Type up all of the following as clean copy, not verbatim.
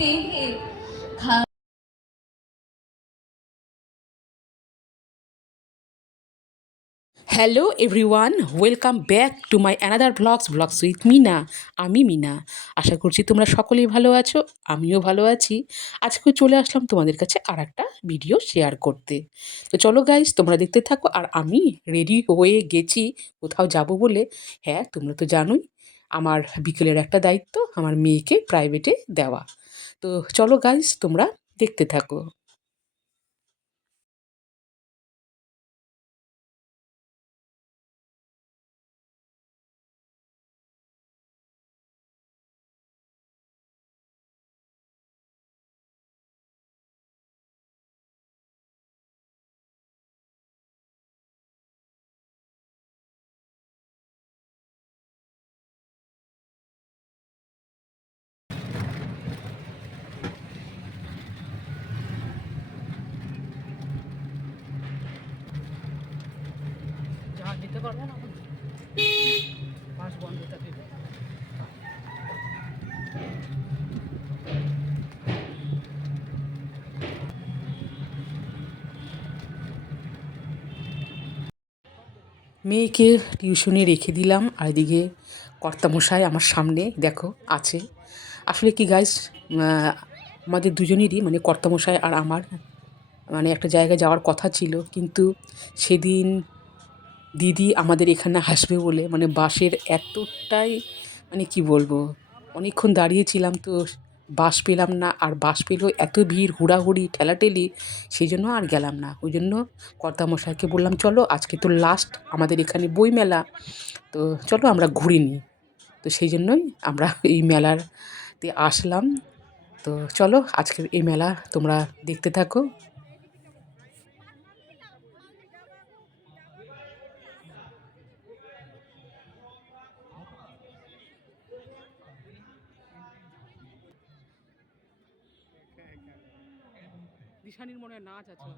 দেহে। Hello everyone, welcome back to my another blogs with Meena. আমি মিনা। আশা করছি তোমরা সকলেই ভালো আছো, আমিও ভালো আছি। আজকে চলে আসলাম তোমাদের কাছে আর একটা ভিডিও শেয়ার করতে। তো চলো গাইজ, তোমরা দেখতে থাকো। আর আমি রেডি হয়ে গেছি কোথাও যাব বলে। হ্যাঁ, তোমরা তো জানোই আমার বিকেলের একটা দায়িত্ব আমার মেয়েকে প্রাইভেটে দেওয়া। তো চলো গাইজ, তোমরা দেখতে থাকো। দিতে পারবো না, বাস বন্ধ থাকে। মেয়েকে টিউশনে রেখে দিলাম, আর এদিকে কর্তামশাই আমার সামনে দেখো আছে। আসলে কি গাইস, আমাদের দুজনেরই মানে কর্তামশাই আর আমার মানে একটা জায়গায় যাওয়ার কথা ছিল, কিন্তু সেদিন দিদি আমাদের এখানে আসবে বলে মানে বাসের এতটাই মানে কি বলবো, অনেকক্ষণ দাঁড়িয়েছিলাম, তো বাস পেলাম না। আর বাস পেলেও এত ভিড়, হুড়াহুড়ি, ঠেলাঠেলি, সেই জন্য আর গেলাম না। ওই জন্য কর্তামশাইকে বললাম চলো আজকে তো লাস্ট আমাদের এখানে বই মেলা, তো চলো আমরা ঘুরে নিই। তো সেই জন্যই আমরা এই মেলাতে আসলাম। তো চলো আজকের এই মেলা তোমরা দেখতে থাকো। দিশানির মনে নাচ আছে।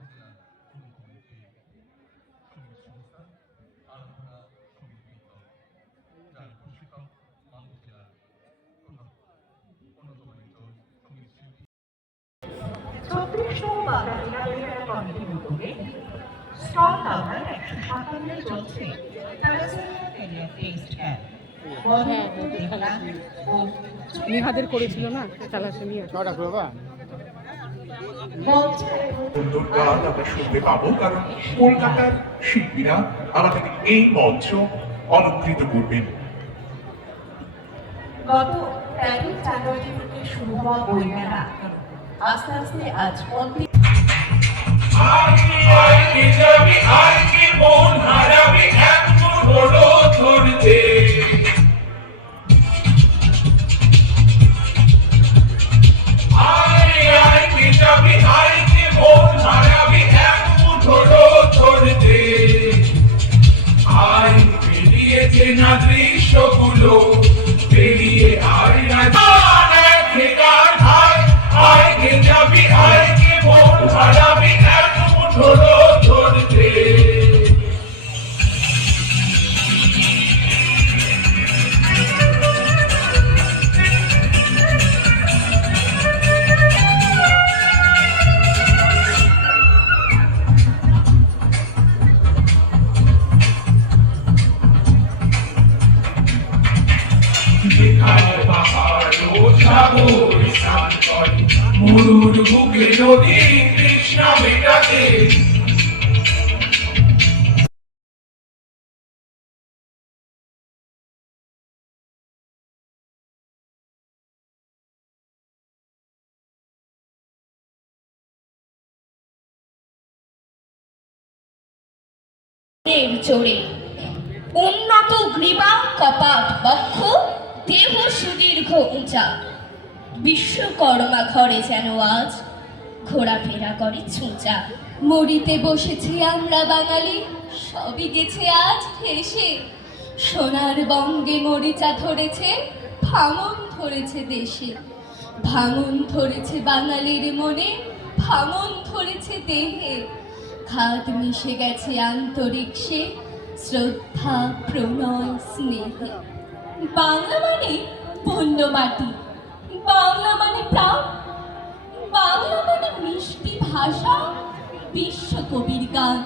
ছত্রিশতম বাঙালিরা কমিটির উদ্যোগে স্টল নাম্বার ১৫৭ চলছে থ্যালাসেমিয়া টেস্ট ক্যাম্প। নিহাদের করেছিল না থ্যালাসেমিয়া। আমরা শুনতে পাবো, কারণ কলকাতার শিল্পীরা আমাদের এই মঞ্চ অলঙ্কৃত করবেন। গত ১৩ জানুয়ারি থেকে শুরু হওয়া বইমেলা আস্তে আস্তে আজ ২৫ না দৃশ্যগুলো পেরিয়ে আয় না যাবি আয় কে মন হারাবি এক মুঠোরো ধরতে। মরুর বুকে নদী তৃষ্ণা মেটাতে চড়ে উন্নত গ্রীবা কপাট বক্ষ দেহ সুদীর্ঘ উঁচা বিশ্বকর্মা ঘরে যেন আজ ঘোরাফেরা করে ছুঁচা। মরিতে বসেছি আমরা বাঙালি, সবই গেছে আজ হেসে। সোনার বঙ্গে মরিচা ধরেছে, ভাঙন ধরেছে দেশে। ভাঙন ধরেছে বাঙালির মনে, ভাঙন ধরেছে দেহে। ঘাত মিশে গেছে আন্তরিক সে শ্রদ্ধা প্রণয় স্নেহে। বাংলা মানে পূর্ণ মাটি, বাংলা মানে প্রাণ, বাংলা মানে মিষ্টি ভাষা, বিশ্বকবির গান।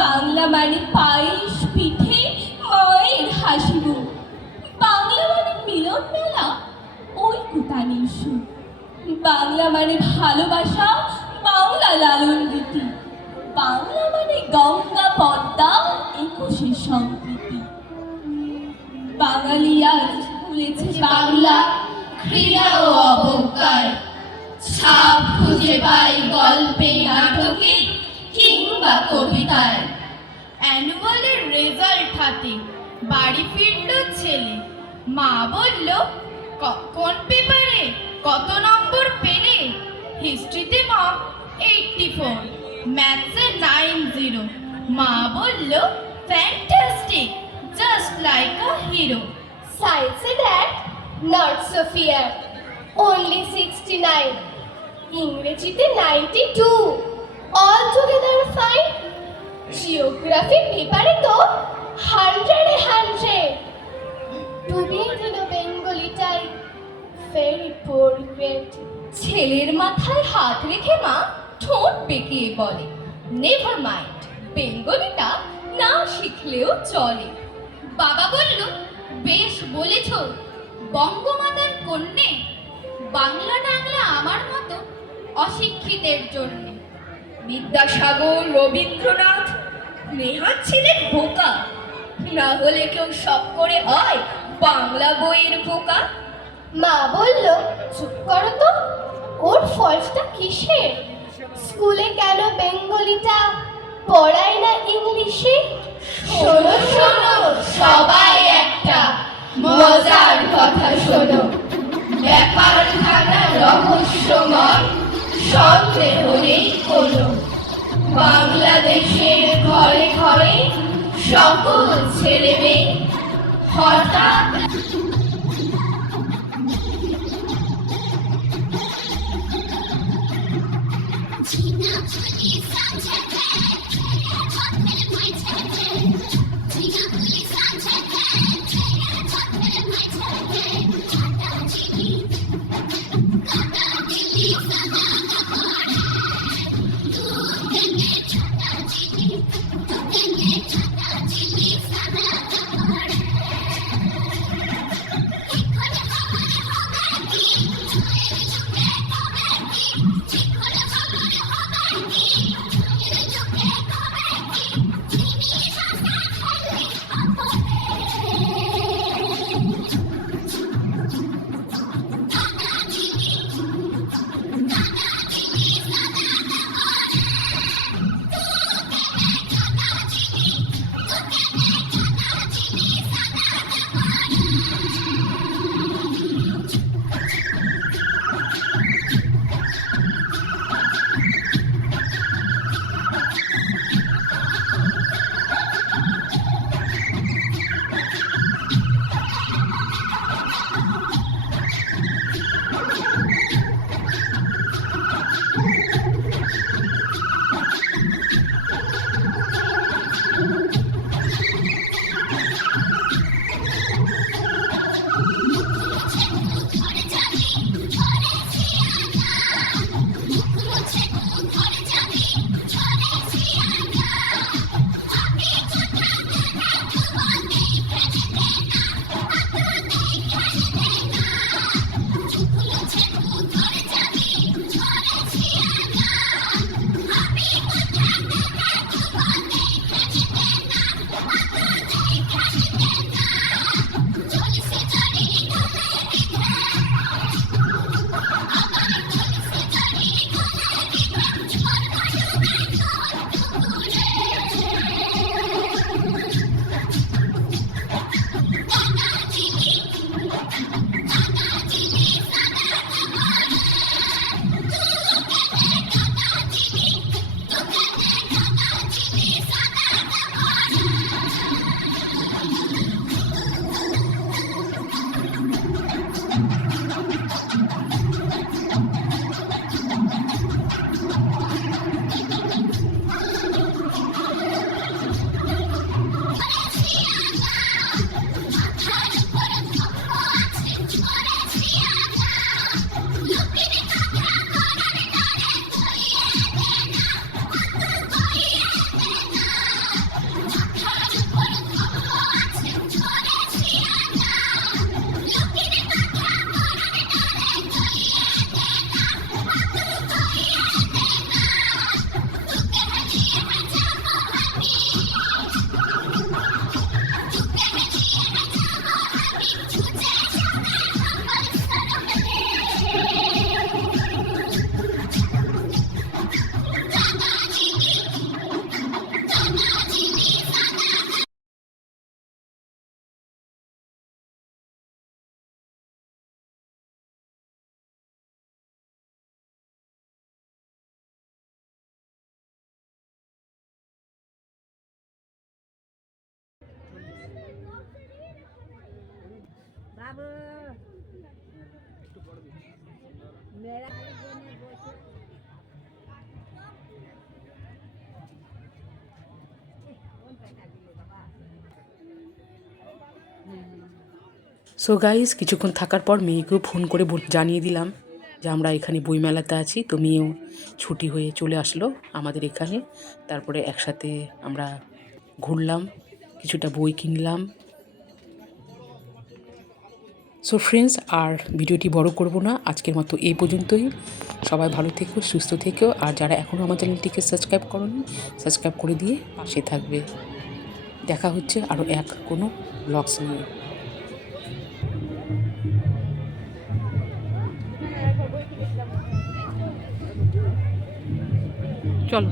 বাংলা মানে পায়েস পিঠে, মায়ের হাসি মুখ। বাংলা মানে মিলন মেলা, ওই কুতানির সুর। বাংলা মানে ভালোবাসা, বাংলা লালন গীতি। বাংলা মানে গঙ্গা পদ্মা, 21শে সম্প্রীতি। বাঙালি আজ ভুলেছে বাংলা, ঘৃণা ও অবজ্ঞায়। ছাপ খুঁজে পাই গল্পে, নাটকে কিংবা কবিতায়। অ্যানুয়ালের রেজাল্ট হাতে বাড়ি ফিরল ছেলে, মা বলল কোন পেপারে কত নম্বর পেলে? হিস্ট্রিতে মা 84, ম্যাথসে 90। মা বলল fantastic, just like a hero. Science that not so fair, only 69. ইংরেজিতে 92, all together fine. জিওগ্রাফি পেপারে তো 100-এ 100. ডুবিয়ে দিল বেঙ্গলিটাই, very poor grade. ছেলের মাথায় হাত রেখে মা ঠোঁট বেঁকিয়ে বলে, নেভার মাইন্ড, বেঙ্গলিটা না শিখলেও চলে। বাবা বলল বেশ বলেছ, বঙ্গমাতার কন্যে, বাংলা টাংলা আমার মতো অশিক্ষিতের জন্যে। বিদ্যাসাগর, রবীন্দ্রনাথ, নেহাত ছিলেন বোকা, না হলে কেউ শখ করে হয় বাংলা বইয়ের বোকা। মা বলল, চুপ করো তো, ওর ফলসটা কিসের? স্কুলে কেন বেঙ্গলিটা পড়ায় না ইংলিশে? শোনো শোনো সবাই একটা মজার কথা শোনো, ব্যাপারখানা রহস্যময়, সন্দেহ নেই কোনো। বাংলাদেশের ঘরে ঘরে সকল ছেলে মেয়ে হঠাৎ সো গাইস কিছুক্ষণ থাকার পর মেয়েকেও ফোন করে জানিয়ে দিলাম যে আমরা এখানে বইমেলাতে আছি, তো মেয়েও ছুটি হয়ে চলে আসলো আমাদের এখানে। তারপরে একসাথে আমরা ঘুরলাম, কিছুটা বই কিনলাম। সো ফ্রেন্ডস, আর ভিডিওটি বড় করব না, আজকের মতো এই পর্যন্তই। সবাই ভালো থেকো, সুস্থ থেকো, আর যারা এখনও আমার চ্যানেলটিকে সাবস্ক্রাইব করোনি সাবস্ক্রাইব করে দিয়ে পাশে থাকবে। দেখা হচ্ছে আরও কোনো ব্লগস নিয়ে। চলো।